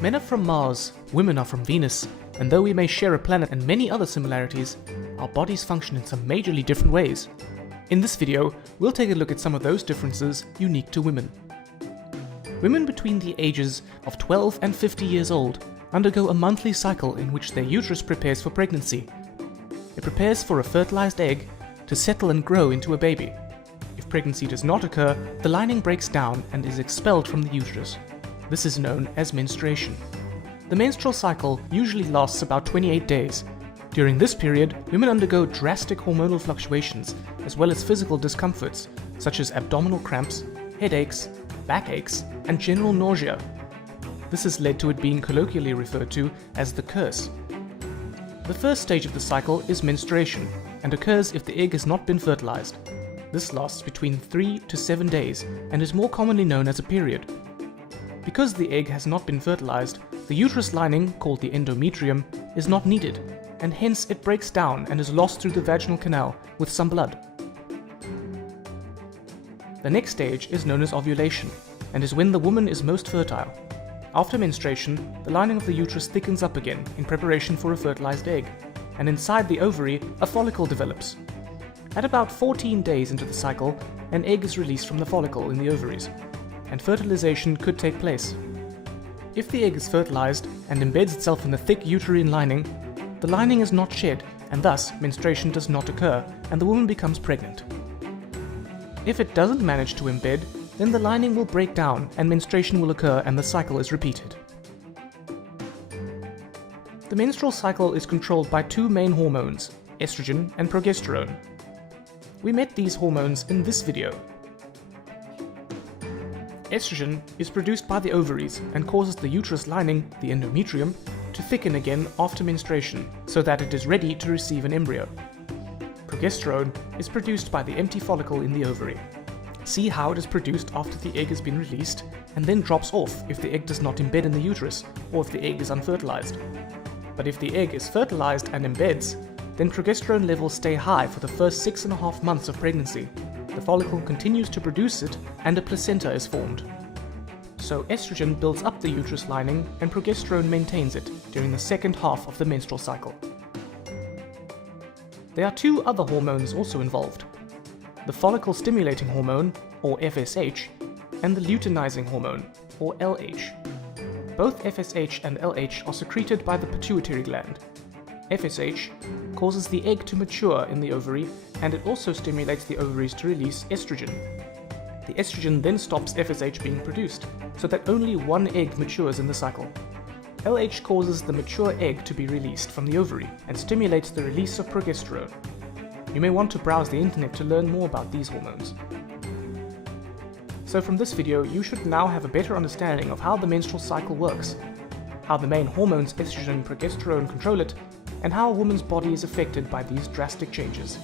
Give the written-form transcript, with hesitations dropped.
Men are from Mars, women are from Venus, and though we may share a planet and many other similarities, our bodies function in some majorly different ways. In this video, we'll take a look at some of those differences unique to women. Women between the ages of 12 and 50 years old undergo a monthly cycle in which their uterus prepares for pregnancy. It prepares for a fertilized egg to settle and grow into a baby. If pregnancy does not occur, the lining breaks down and is expelled from the uterus. This is known as menstruation. The menstrual cycle usually lasts about 28 days. During this period, women undergo drastic hormonal fluctuations as well as physical discomforts such as abdominal cramps, headaches, backaches, and general nausea. This has led to it being colloquially referred to as the curse. The first stage of the cycle is menstruation and occurs if the egg has not been fertilized. This lasts between 3 to 7 days and is more commonly known as a period. Because the egg has not been fertilized, the uterus lining, called the endometrium, is not needed, and hence it breaks down and is lost through the vaginal canal with some blood. The next stage is known as ovulation, and is when the woman is most fertile. After menstruation, the lining of the uterus thickens up again in preparation for a fertilized egg, and inside the ovary, a follicle develops. At about 14 days into the cycle, an egg is released from the follicle in the ovaries, and fertilization could take place. If the egg is fertilized and embeds itself in the thick uterine lining, the lining is not shed, and thus menstruation does not occur, and the woman becomes pregnant. If it doesn't manage to embed, then the lining will break down and menstruation will occur and the cycle is repeated. The menstrual cycle is controlled by two main hormones, estrogen and progesterone. We met these hormones in this video. Estrogen is produced by the ovaries and causes the uterus lining, the endometrium, to thicken again after menstruation so that it is ready to receive an embryo. Progesterone is produced by the empty follicle in the ovary. See how it is produced after the egg has been released and then drops off if the egg does not embed in the uterus or if the egg is unfertilized. But if the egg is fertilized and embeds, then progesterone levels stay high for the first 6.5 months of pregnancy. The follicle continues to produce it and a placenta is formed. So estrogen builds up the uterus lining and progesterone maintains it during the second half of the menstrual cycle. There are two other hormones also involved: the follicle stimulating hormone, or FSH, and the luteinizing hormone, or LH. Both FSH and LH are secreted by the pituitary gland. FSH causes the egg to mature in the ovary, and it also stimulates the ovaries to release estrogen. The estrogen then stops FSH being produced, so that only one egg matures in the cycle. LH causes the mature egg to be released from the ovary and stimulates the release of progesterone. You may want to browse the internet to learn more about these hormones. So from this video, you should now have a better understanding of how the menstrual cycle works, how the main hormones estrogen and progesterone control it, and how a woman's body is affected by these drastic changes.